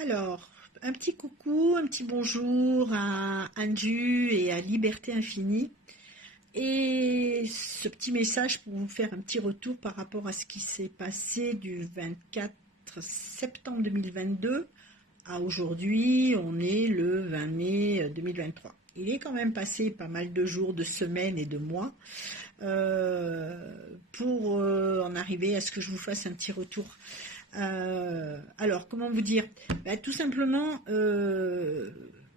Alors, un petit coucou, un petit bonjour à Anju et à Liberté Infinie. Et ce petit message pour vous faire un petit retour par rapport à ce qui s'est passé du 24 septembre 2022 à aujourd'hui, on est le 20 mai 2023. Il est quand même passé pas mal de jours, de semaines et de mois pour en arriver à ce que je vous fasse un petit retour. Alors, comment vous dire? Tout simplement,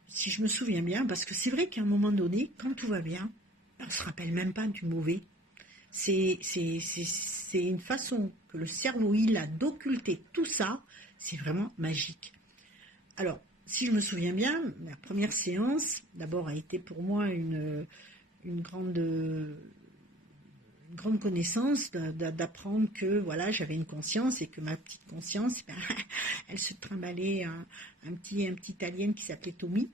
si je me souviens bien, parce que c'est vrai qu'à un moment donné, quand tout va bien, on ne se rappelle même pas du mauvais. C'est une façon que le cerveau il a d'occulter tout ça, c'est vraiment magique. Alors, si je me souviens bien, la première séance, d'abord, a été pour moi une grande connaissance d'apprendre que voilà, j'avais une conscience et que ma petite conscience, elle se trimballait un petit alien qui s'appelait Tommy,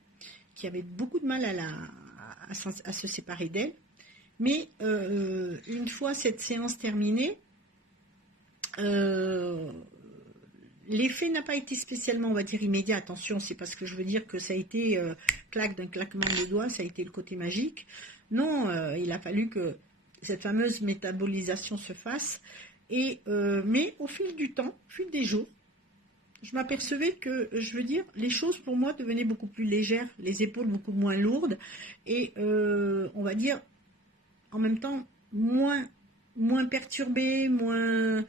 qui avait beaucoup de mal à se séparer d'elle. Mais une fois cette séance terminée, l'effet n'a pas été spécialement, on va dire, immédiat. Attention, c'est pas ce que je veux dire que ça a été d'un claquement de doigts, ça a été le côté magique. Non, il a fallu que cette fameuse métabolisation se fasse. Mais au fil du temps, au fil des jours, je m'apercevais que, je veux dire, les choses pour moi devenaient beaucoup plus légères, les épaules beaucoup moins lourdes, et on va dire, en même temps, moins perturbées, moins...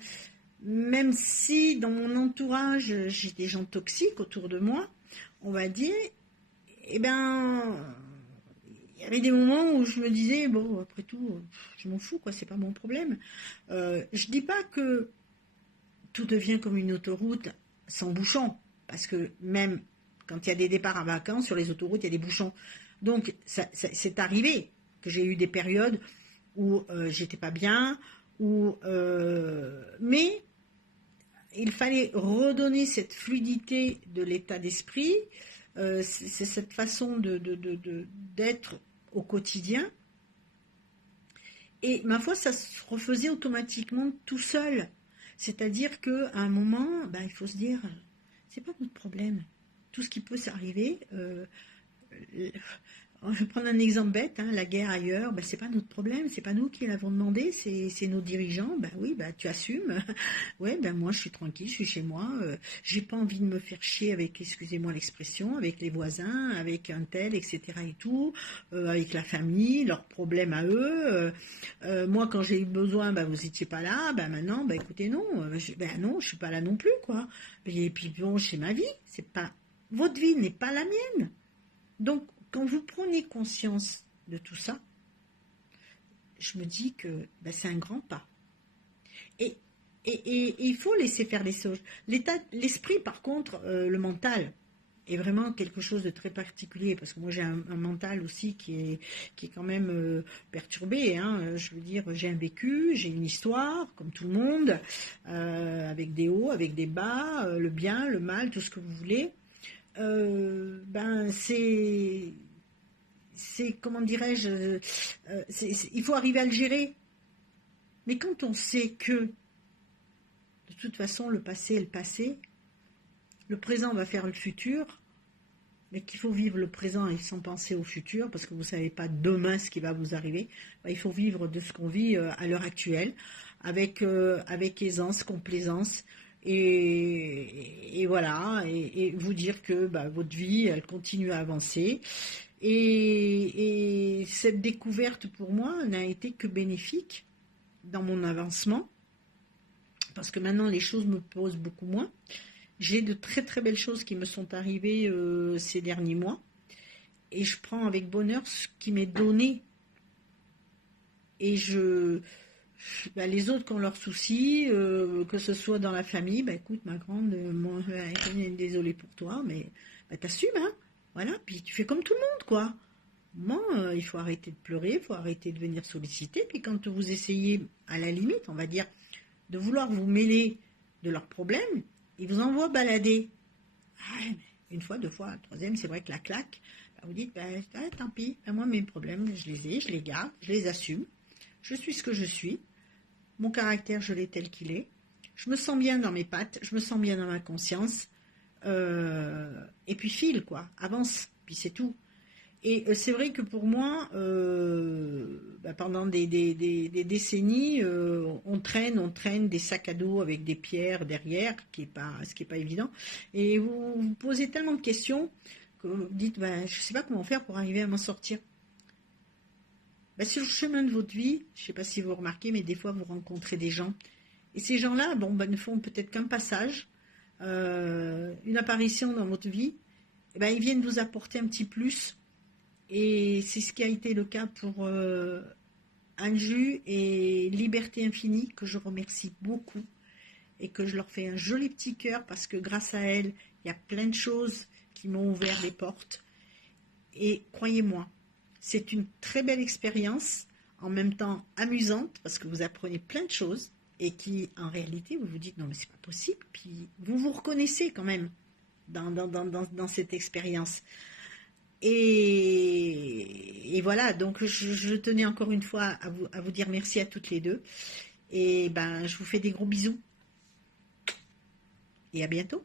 Même si dans mon entourage, j'ai des gens toxiques autour de moi, on va dire, eh ben, il y avait des moments où je me disais, bon, après tout, je m'en fous, quoi, c'est pas mon problème. Je dis pas que tout devient comme une autoroute sans bouchons, parce que même quand il y a des départs en vacances, sur les autoroutes, il y a des bouchons. Donc, c'est arrivé que j'ai eu des périodes où j'étais pas bien, mais il fallait redonner cette fluidité de l'état d'esprit, c'est cette façon d'être au quotidien. Et ma foi, ça se refaisait automatiquement tout seul. C'est-à-dire qu'à un moment, il faut se dire, c'est pas notre problème. Tout ce qui peut s'arriver, je vais prendre un exemple bête, la guerre ailleurs, c'est pas notre problème, c'est pas nous qui l'avons demandé, c'est nos dirigeants. Oui, tu assumes. Ouais, moi je suis tranquille, je suis chez moi, j'ai pas envie de me faire chier avec, excusez-moi l'expression, avec les voisins, avec un tel, etc. et tout, avec la famille, leurs problèmes à eux. Moi quand j'ai eu besoin, vous étiez pas là, maintenant, écoutez, non, non, je suis pas là non plus, quoi. Et puis bon, c'est ma vie, c'est pas, votre vie n'est pas la mienne. Donc, quand vous prenez conscience de tout ça, je me dis que c'est un grand pas. Et il faut laisser faire les choses. L'esprit, par contre, le mental, est vraiment quelque chose de très particulier, parce que moi j'ai un mental aussi qui est quand même perturbé. Je veux dire, j'ai un vécu, j'ai une histoire, comme tout le monde, avec des hauts, avec des bas, le bien, le mal, tout ce que vous voulez. C'est comment dirais-je, il faut arriver à le gérer. Mais quand on sait que de toute façon le passé est le passé, le présent va faire le futur, mais qu'il faut vivre le présent et sans penser au futur, parce que vous ne savez pas demain ce qui va vous arriver, il faut vivre de ce qu'on vit à l'heure actuelle, avec aisance, complaisance, et voilà, et vous dire que votre vie, elle continue à avancer. Et cette découverte, pour moi, n'a été que bénéfique dans mon avancement, parce que maintenant, les choses me posent beaucoup moins. J'ai de très très belles choses qui me sont arrivées ces derniers mois, et je prends avec bonheur ce qui m'est donné. Et les autres qui ont leurs soucis, que ce soit dans la famille, écoute ma grande, moi, désolée pour toi, mais t'assumes, voilà, puis tu fais comme tout le monde, quoi. Moi, il faut arrêter de pleurer, il faut arrêter de venir solliciter, puis quand vous essayez, à la limite, on va dire, de vouloir vous mêler de leurs problèmes, ils vous envoient balader. Une fois, deux fois, troisième, c'est vrai que la claque, vous dites, tant pis, moi mes problèmes, je les ai, je les garde, je les assume, je suis ce que je suis, mon caractère, je l'ai tel qu'il est, je me sens bien dans mes pattes, je me sens bien dans ma conscience, Et puis file, quoi, avance, puis c'est tout. Et c'est vrai que pour moi, pendant des décennies, on traîne des sacs à dos avec des pierres derrière, ce qui est pas évident. Et vous vous posez tellement de questions que vous dites, je ne sais pas comment faire pour arriver à m'en sortir. Sur le chemin de votre vie, je ne sais pas si vous remarquez, mais des fois vous rencontrez des gens. Et ces gens-là, ne font peut-être qu'un passage, une apparition dans votre vie. Ils viennent vous apporter un petit plus. Et c'est ce qui a été le cas pour Anju et Liberté Infinie, que je remercie beaucoup et que je leur fais un joli petit cœur parce que grâce à elles, il y a plein de choses qui m'ont ouvert les portes. Et croyez-moi, c'est une très belle expérience, en même temps amusante parce que vous apprenez plein de choses et qui, en réalité, vous vous dites non mais c'est pas possible. Puis vous vous reconnaissez quand même dans cette expérience. Et voilà, donc je tenais encore une fois à vous dire merci à toutes les deux. Et je vous fais des gros bisous. Et à bientôt.